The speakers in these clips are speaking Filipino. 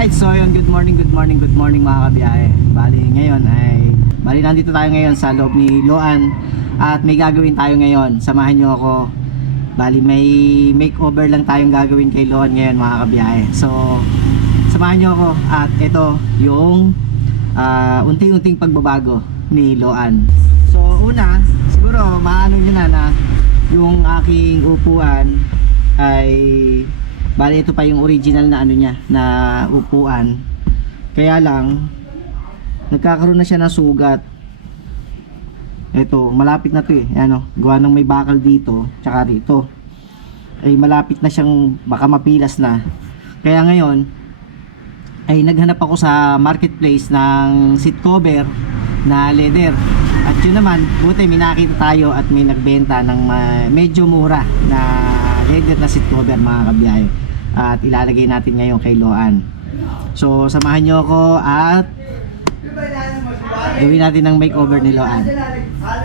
Alright, so yun, good morning mga kabiyahe. Bali nandito tayo ngayon sa loob ni Loan at may gagawin tayo ngayon. Samahan nyo ako. Bali may makeover lang tayong gagawin kay Loan ngayon mga kabiyahe. So samahan nyo ako at ito yung unti-unting pagbabago ni Loan. So una, siguro maano nyo na yung aking upuan ay bali ito pa yung original na ano niya na upuan, kaya lang nagkakaroon na siya ng sugat. Ito malapit na to ano, gawa ng may bakal dito tsaka dito ay malapit na siyang baka mapilas na. Kaya ngayon ay naghanap ako sa marketplace ng seat cover na leather, at yun naman buti may nakita tayo at may nagbenta ng medyo mura na leather na seat cover mga kabiyahe, at ilalagay natin ngayon kay Loan. So samahan nyo ako at gawin natin ng makeover ni Loan.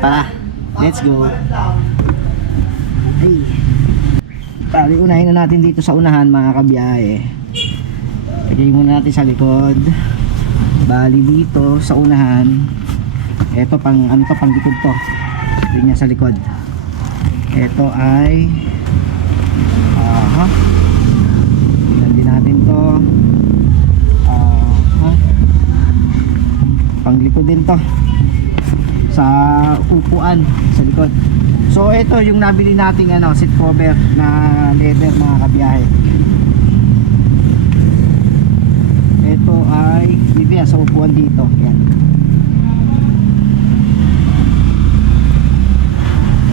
Tara, let's go. Hey. Bali unahin na natin dito sa unahan mga kabiyahe. Lagay muna natin sa likod. Bali dito sa unahan, ito pang ano to, pang likod to. Ito niya sa likod. Ito ay natin to panglikod din to sa upuan sa likod. So ito yung nabili nating ano, seat cover na leather mga kabiyahe. Ito ay dito yan, sa upuan dito yan.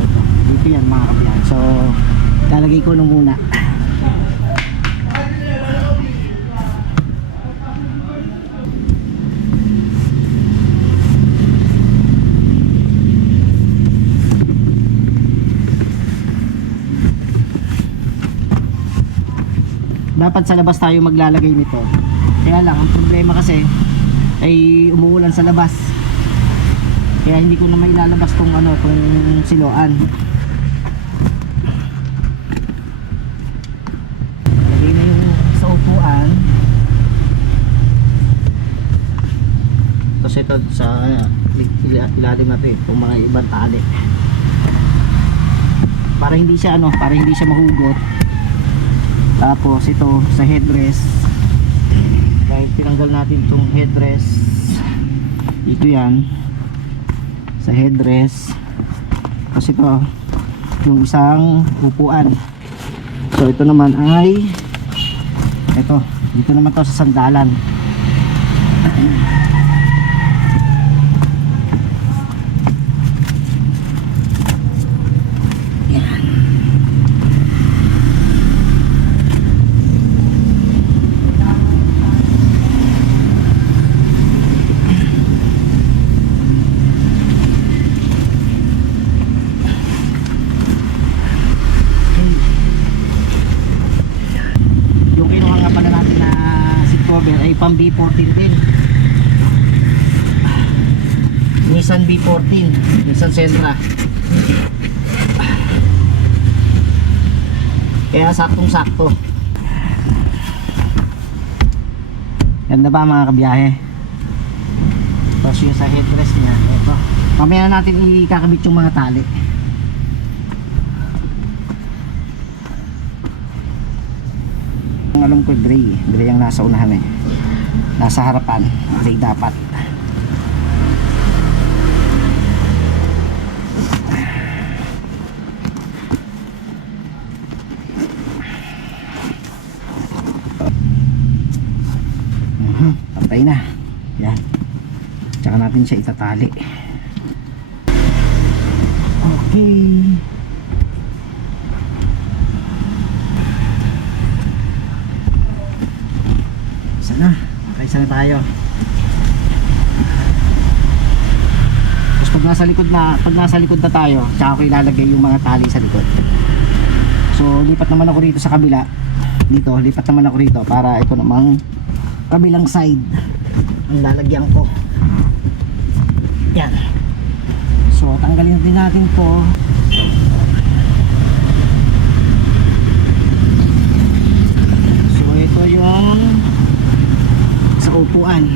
Ito, dito yan mga kabiyahe. So lalagay ko nung muna. Dapat sa labas tayo maglalagay nito, kaya lang ang problema kasi ay umuulan sa labas, kaya hindi ko na mailalabas tong ano, tong siloan. Lagay na yung sa upuan, tapos ito sa ilalim na ito itong mga ibang tali para hindi siya ano, para hindi siya mahugot. Tapos ito sa headrest, kahit tinanggal natin itong headrest dito yan sa headrest. Tapos ito yung isang upuan. So ito naman ay ito, dito naman to sa sandalan. Ay pang B14 din, Nissan B14, Nissan Sentra. Kaya saktong sakto. Ganda ba mga kabiyahe? Tapos yung sa headrest niya, ito mamaya na natin ikakabit yung mga tali. Alam ko gray ang nasa unahan nasa harapan, gray dapat. Pantay na yan, tsaka natin siya itatali. Okay, sana tayo. Tapos pag nasa likod na tayo, tsaka ko ilalagay yung mga tali sa likod. So lipat naman ako rito sa kabila, lipat naman ako rito para ito namang kabilang side ang lalagyan ko. Yan. So tanggalin din natin to. So ito yung Luan.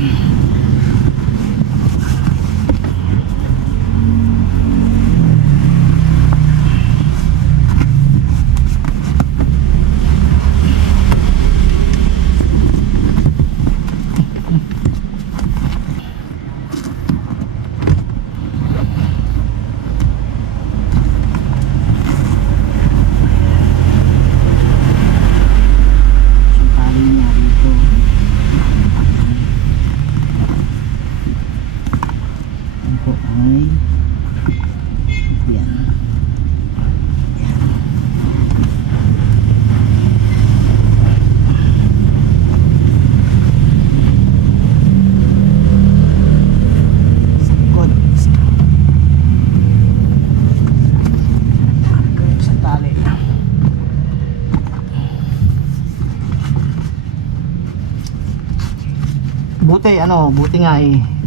Buti nga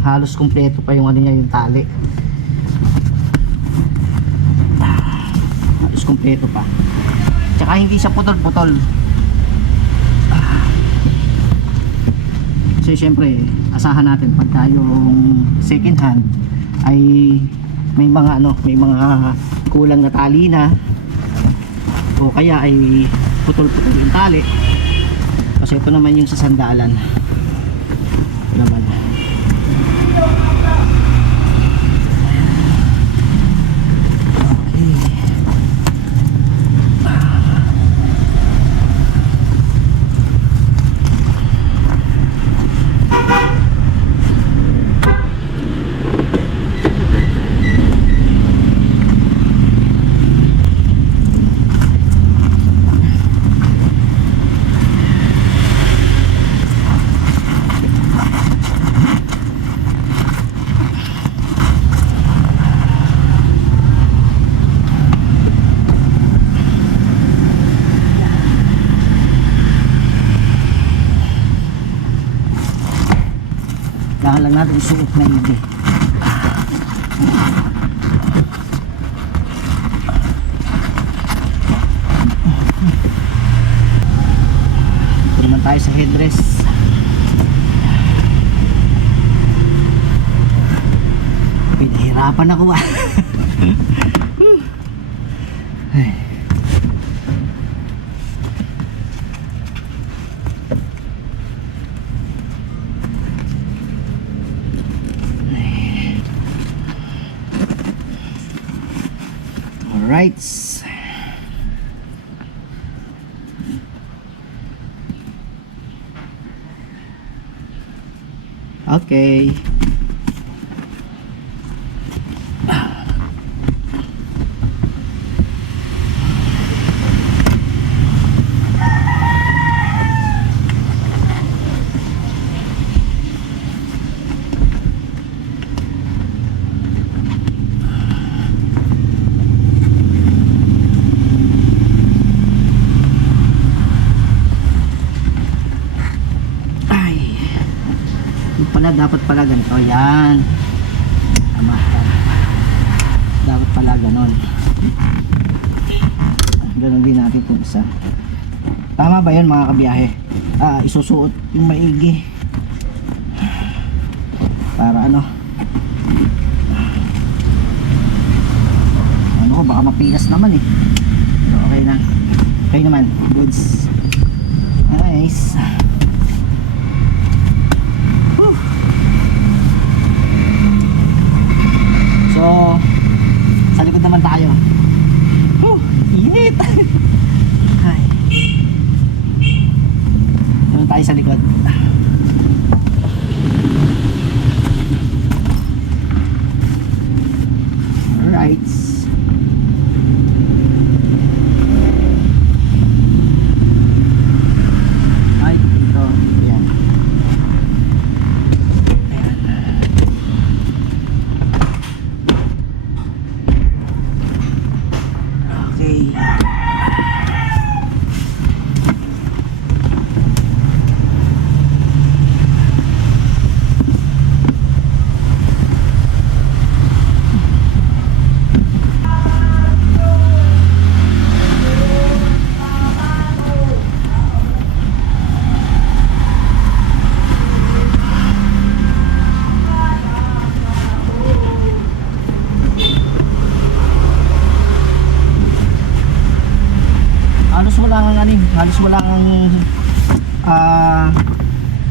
halos kumpleto pa yung ano niya, yung tali. Halos kumpleto pa. Tsaka hindi siya putol-putol. Kasi syempre, asahan natin pagka yung second hand ay may mga may mga kulang na tali na, o kaya ay putol-putol yung tali. Kasi ito naman yung sa sandalan naman. Kailangan lang natin isuot na hindi. Ito naman tayo sa headrest. Pinahirapan ako ba? Alright. Okay. Dapat pala ganito, yan. Tama, dapat pala ganon. Ganon din natin itong isa. Tama ba yun mga kabiyahe? Isusuot yung maigi para ano ko, baka mapilas naman pero okay na, okay naman, goods. Nice. So, sa likod naman tayo. Init! Ay. Doon tayo sa likod. Alright. Ay, dito. Ayan. halos walang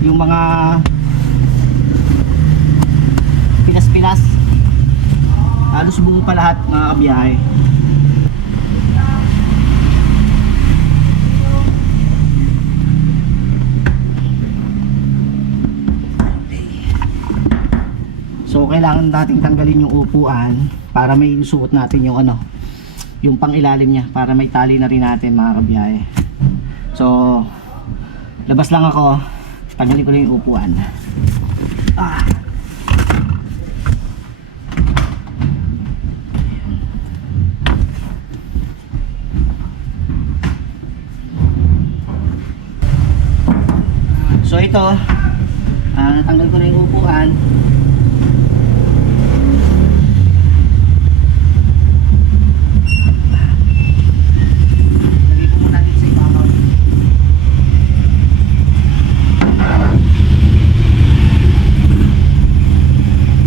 yung mga pilas-pilas, halos buo pa lahat mga kabiyahe. So kailangan nating tanggalin yung upuan para may suot natin yung ano, yung pang ilalim niya, para may tali na rin natin mga kabiyahe. So labas lang ako, tanggalin ko lang yung upuan. So ito, natanggal ko na yung upuan. Lagay ko muna dito sa ibabaw.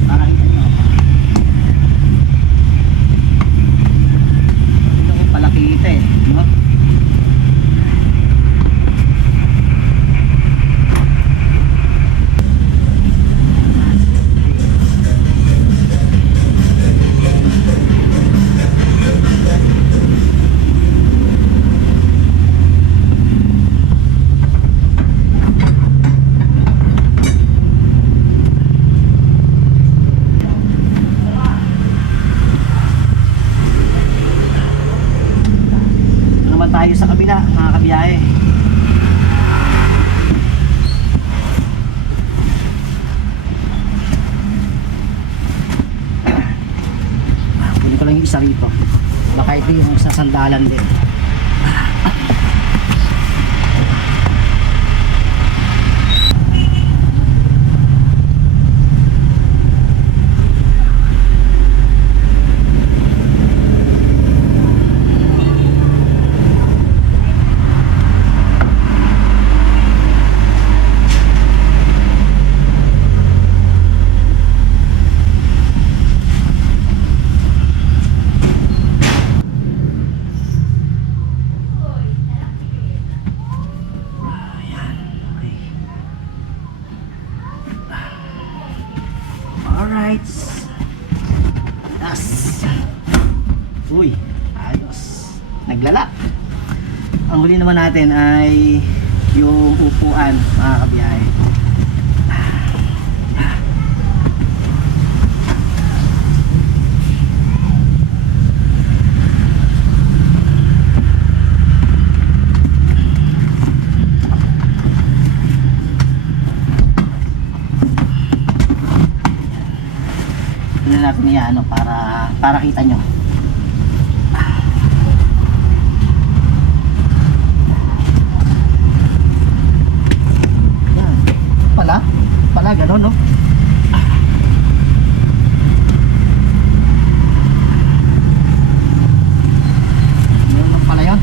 Para kita nyo. Ito ko pala kita eh, no? Tayo sa kabila mga kabiyahe. Kunin ko lang yung isa rito, baka ito yung sasandalan din. Alright. Yes. Uy, ayos. Naglala. Ang huli naman natin ay yung upuan mga kabiyahe. Tingnan natin niya ano para kita nyo. Yan. Pala gano'n no. Gano'n pala yun.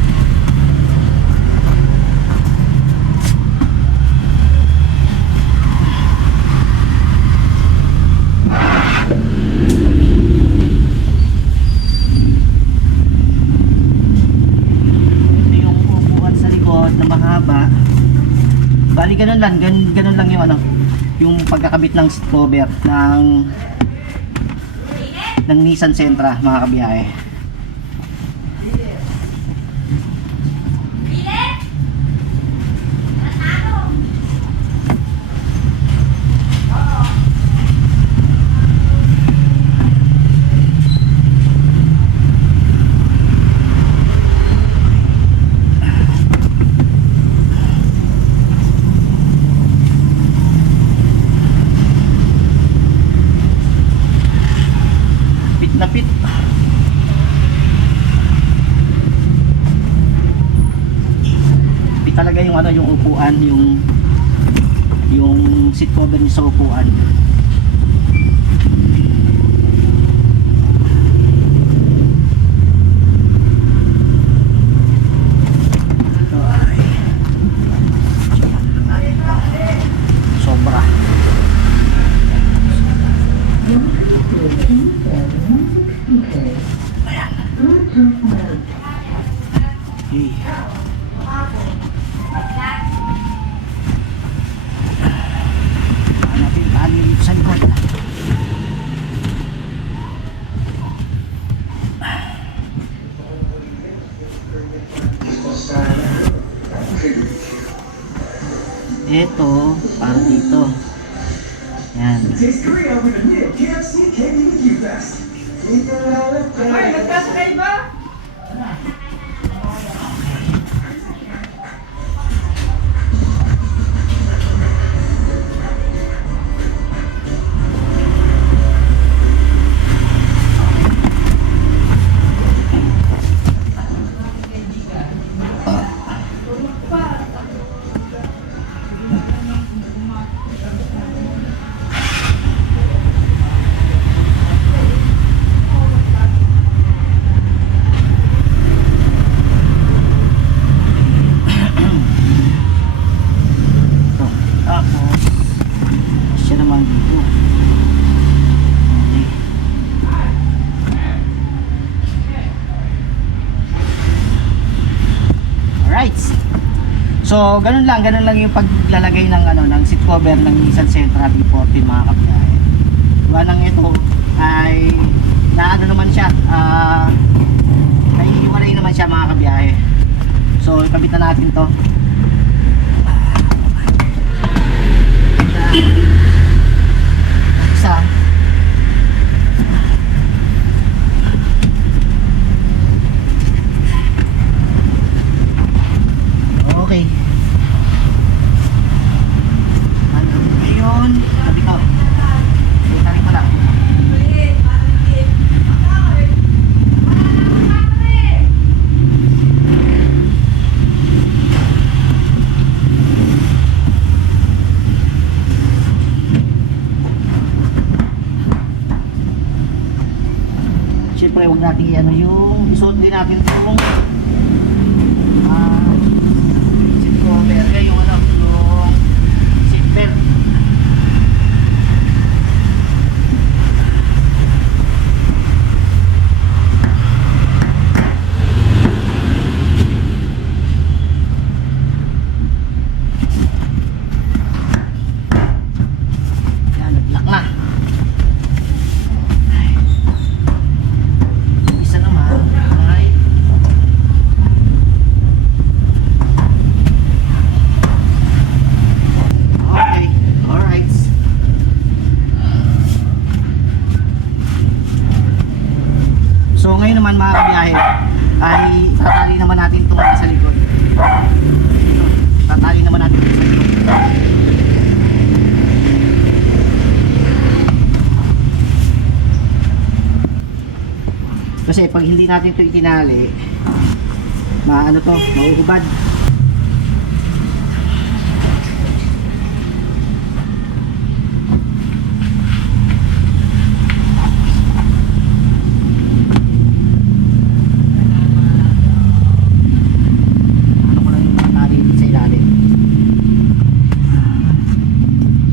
Na mahaba. Bali ganun lang yung ano, yung pagkakabit ng seat cover ng Nissan Sentra mga kabiyahe. Napit. Pit talaga yung ano, yung upuan, yung seat cover niya sa upuan. Ito ay sobra. Ayan. Okay. ito para dito. Yan. Ay, nagkasakay ba? Ito. Tapos, siya naman dito. Okay. Alright. So, ganun lang yung paglalagay ng ng seat cover ng Nissan Sentra B40 mga kabiyahe. Gawa ng ito ay naano naman siya, naiiwalay naman siya mga kabiyahe. So, ikabit na natin to. Isa. Okay. Ano ngayon? Sabi ko. Tarik mo lang. Siyempre huwag natin yung isuot din natin itong seat cover, yung yung seat belt. Yan, nag-lock na. Isa naman ay okay, alright. So ngayon naman mga kabiyahe ay tatali naman natin itong sa likod. Tatali naman natin itong sa likod. Kasi pag hindi natin ito itinali, maano to, mauubad. Ano ko lang yung mga tali dito sa ilalim.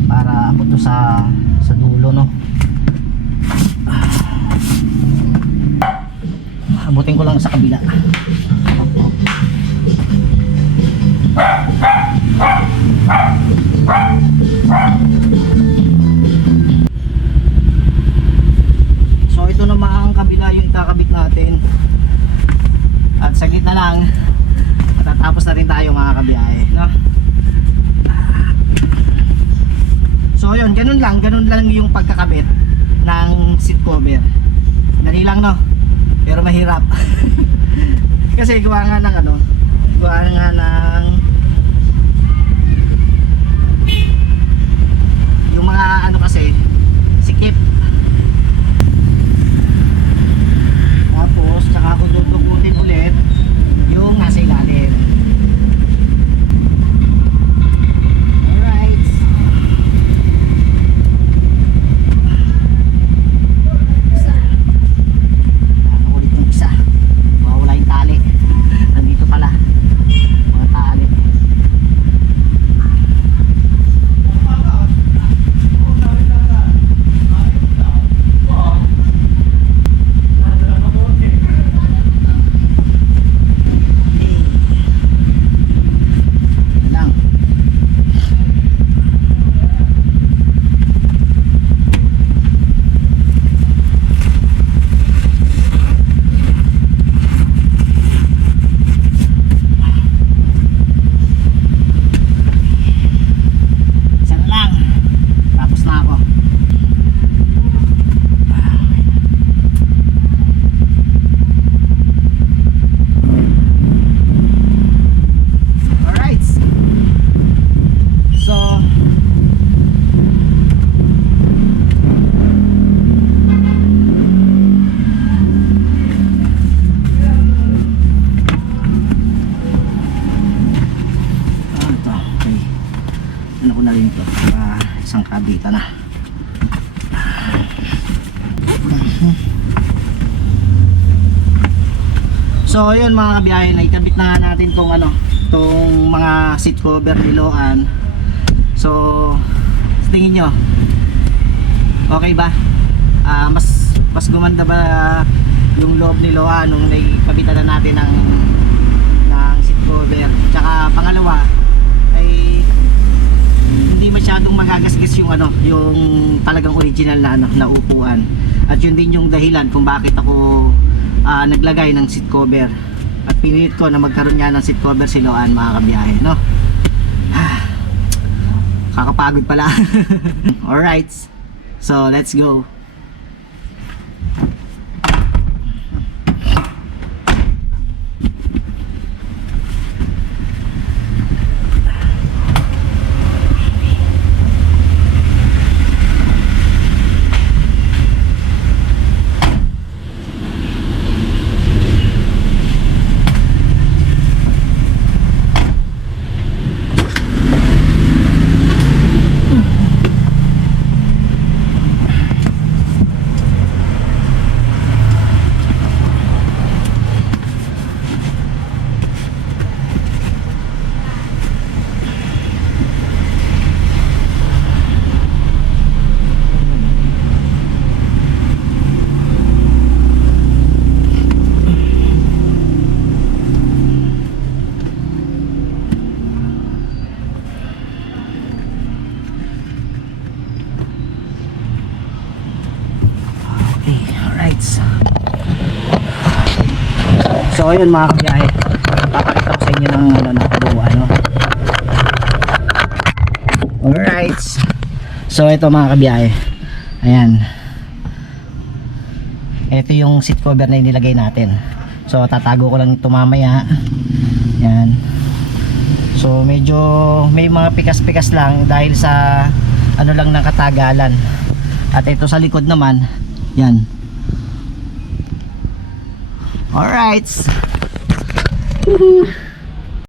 Para abot to sa dulo, no. Abutin ko lang sa kabila. So ito naman ang kabila yung ikakabit natin. At saglit na lang matatapos na rin tayo mga kabiyahe, no? So yun, ganun lang yung pagkakabit ng seat cover. Dali lang, no? Pero mahirap. Kasi gawa nga ng yung mga kasi sikip. Tapos tsaka ako dudukutin ulit yung nasa ilalim. Alright. Ulit yung isa. Mawawala yung tali. Nandito pala mga tali. ano ko na rin ito, isang kabita na. So ayun mga kabiyahe, naikabit na nga natin tong tong mga seat cover ni Loan. So sa tingin nyo, okay ba? Mas gumanda ba yung loob ni Loan nung naikabitan na natin ng seat cover? Tsaka pangalawa ay hindi masyadong magagasgas yung yung talagang original na na upuan. At yun din yung dahilan kung bakit ako naglagay ng seat cover. At pinilit ko na magkaroon nga ng seat cover si Loan mga kabiyahe, no? Kakapagod pala. Alright. So let's go. So ayun mga kabiyahe, papakita ko sa inyo ng nakabuo Alright. So ito mga kabiyahe, ayan, ito yung seat cover na inilagay natin. So tatago ko lang ito mamaya. Ayan. So medyo may mga pikas-pikas lang dahil sa lang ng katagalan. At ito sa likod naman, yan. Alright.